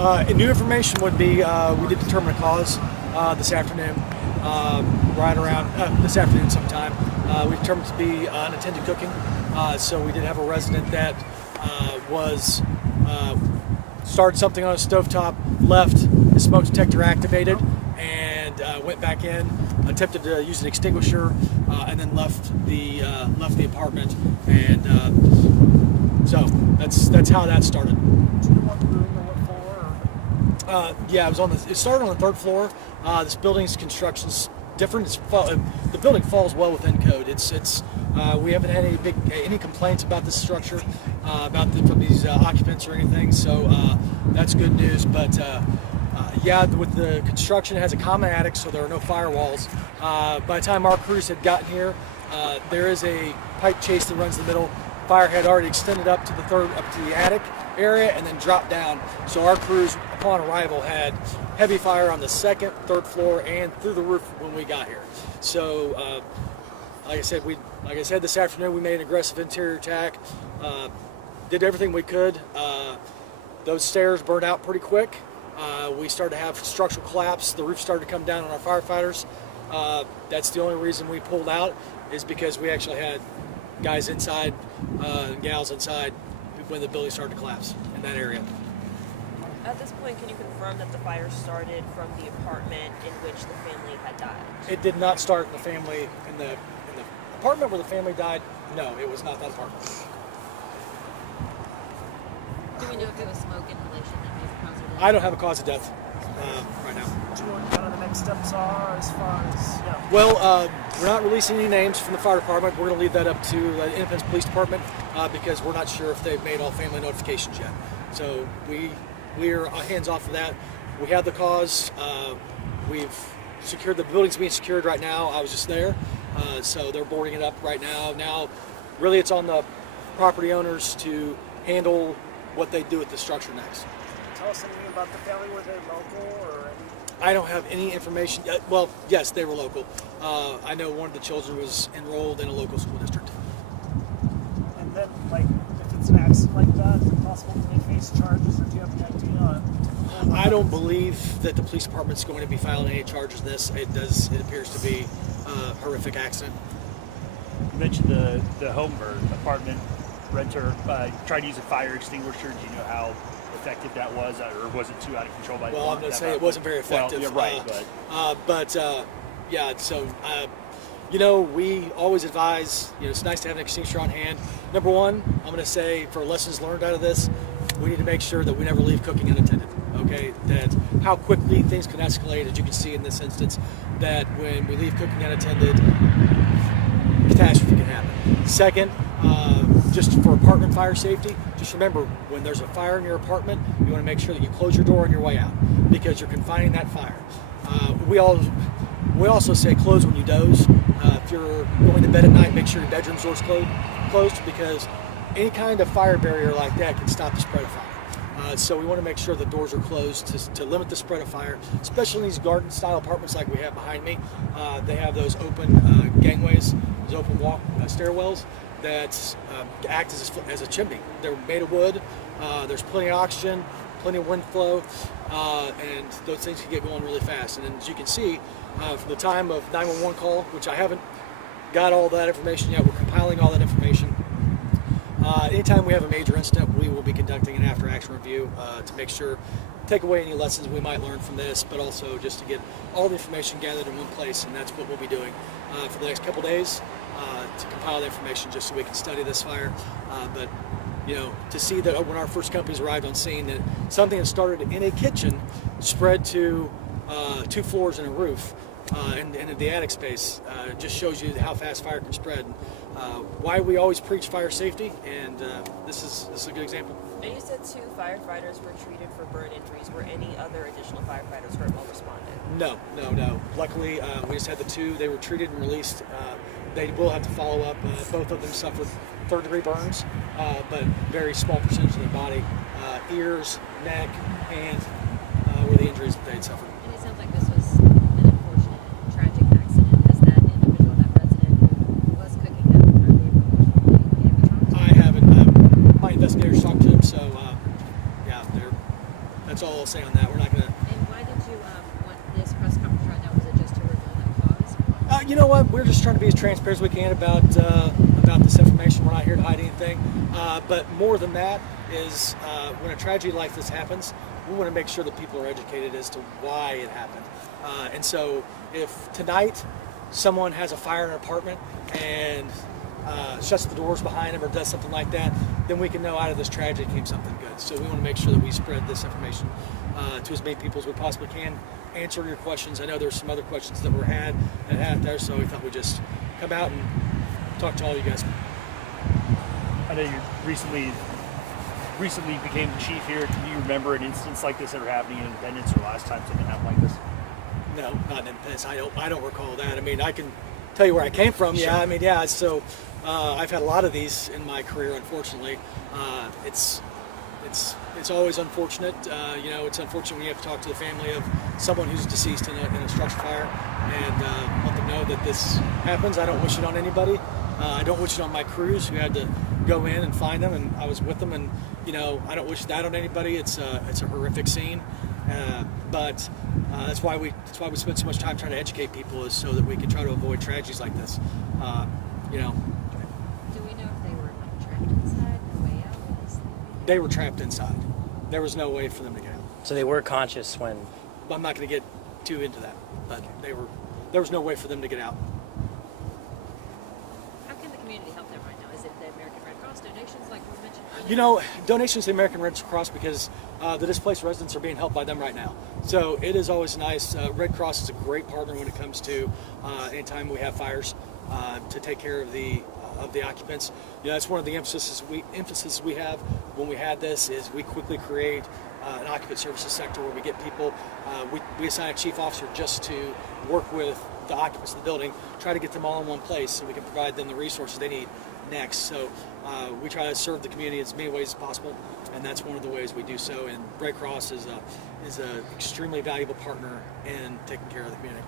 New information would be we did determine a cause this afternoon, right around this afternoon sometime. We determined to be unattended cooking. So we did have a resident that was started something on a stovetop, left, his smoke detector activated, and went back in, attempted to use an extinguisher, and then left the apartment. And so that's how that started. Do you know what room or what floor? Yeah, it started on the third floor. This building's construction's different. The building falls well within code. We haven't had any complaints about this structure, from these occupants or anything. So that's good news. But yeah, with the construction, it has a common attic, so there are no firewalls. By the time our crews had gotten here, there is a pipe chase that runs the middle. Fire had already extended up to the attic area and then dropped down. So our crews, upon arrival, had heavy fire on the second, third floor, and through the roof when we got here. So, like I said, this afternoon we made an aggressive interior attack. Did everything we could. Those stairs burned out pretty quick. We started to have structural collapse. The roof started to come down on our firefighters. That's the only reason we pulled out, is because we actually had guys inside, gals inside, when the building started to collapse in that area. At this point, can you confirm that the fire started from the apartment in which the family had died? It did not start in the apartment where the family died. No, it was not that apartment. Do we know if it was smoke inhalation that made the cause of death? I don't have a cause of death right now. Do you know what kind of the next steps are as far as, yeah? Well, we're not releasing any names from the fire department. We're going to leave that up to the Independence Police Department because we're not sure if they've made all family notifications yet. So we're hands off of that. We have the cause. We've secured the building's being secured right now. I was just there, so they're boarding it up right now. Now, really, it's on the property owners to handle what they do with the structure next. Tell us anything about the family. Were they local or any? I don't have any information. Well, yes, they were local. I know one of the children was enrolled in a local school district. And then, like, if it's an accident like that, is it possible that they face charges, or do you have any idea on? I don't believe that the police department's going to be filing any charges. It appears to be a horrific accident. You mentioned the home or apartment renter tried to use a fire extinguisher. Do you know how effective that was, or was it too out of control by? Well, I'm going to say it wasn't very effective. Well, yeah, right, but yeah. So you know, we always advise. You know, it's nice to have an extinguisher on hand. Number one, I'm going to say, for lessons learned out of this, we need to make sure that we never leave cooking unattended. Okay, that how quickly things can escalate, as you can see in this instance, that when we leave cooking unattended, catastrophe can happen. Second, just for apartment fire safety, just remember, when there's a fire in your apartment, you want to make sure that you close your door on your way out, because you're confining that fire. We also say close when you doze. If you're going to bed at night, make sure your bedroom door's closed, because any kind of fire barrier like that can stop the spread of fire. So we want to make sure the doors are closed to limit the spread of fire, especially in these garden-style apartments like we have behind me. They have those open gangways, those open walk stairwells that act as a chimney. They're made of wood. There's plenty of oxygen, plenty of wind flow, and those things can get going really fast. And then, as you can see, from the time of 911 call, which I haven't got all that information yet, we're compiling all that information. Anytime we have a major incident, we will be conducting an after-action review to make sure, take away any lessons we might learn from this, but also just to get all the information gathered in one place, and that's what we'll be doing for the next couple days, to compile the information just so we can study this fire. But you know, to see that when our first companies arrived on scene, that something that started in a kitchen spread to 2 floors and a roof, and in the attic space, just shows you how fast fire can spread. Why we always preach fire safety, and this is a good example. And you said 2 firefighters were treated for burn injuries. Were any other additional firefighters hurt while responding? No. Luckily, we just had the 2. They were treated and released. They will have to follow up. Both of them suffered third-degree burns, but very small percentage of their body. Ears, neck, hand were the injuries that they'd suffered. And it sounds like this was an unfortunate, tragic accident. Has that individual, that resident who was cooking them, are they I haven't. My investigators talked to him, so yeah, that's all I'll say. say on that. We're not going to. And why did you want this press conference right now? Was it just to reveal that cause? You know what? We're just trying to be as transparent as we can about this information. We're not here to hide anything. But more than that is when a tragedy like this happens, we want to make sure that people are educated as to why it happened. And so if tonight someone has a fire in an apartment and shuts the doors behind them or does something like that, then we can know out of this tragedy came something good. So we want to make sure that we spread this information to as many people as we possibly can. Answer your questions. I know there's some other questions that were had there, so we thought we'd just come out and talk to all you guys. I know you recently became the chief here. Can you remember an instance like this ever happening in Independence, or last time something happened like this? No, not in Independence. I don't recall that. I mean, I can tell you where I came from. Sure. Yeah, I mean, yeah. So I've had a lot of these in my career. Unfortunately, it's always unfortunate. It's unfortunate when you have to talk to the family of someone who's deceased in a structure fire and let them know that this happens. I don't wish it on anybody. I don't wish it on my crews who had to go in and find them, and I was with them. And I don't wish that on anybody. It's a horrific scene, but that's why we spend so much time trying to educate people, is so that we can try to avoid tragedies like this. Do we know if they were like trapped inside, no way out? They were trapped inside. There was no way for them to get out. So they were conscious when. I'm not going to get too into that, but there was no way for them to get out. How can the community help them right now? Is it the American Red Cross donations, like we mentioned earlier? Donations to the American Red Cross, because the displaced residents are being helped by them right now. So it is always nice. Red Cross is a great partner when it comes to anytime we have fires to take care of the occupants. That's one of the emphasis we have when we had this, is we quickly create an occupant services sector where we get people. We assign a chief officer just to work with the occupants of the building, try to get them all in one place so we can provide them the resources they need next. So we try to serve the community in as many ways as possible, and that's one of the ways we do so. And Red Cross is an extremely valuable partner in taking care of the community.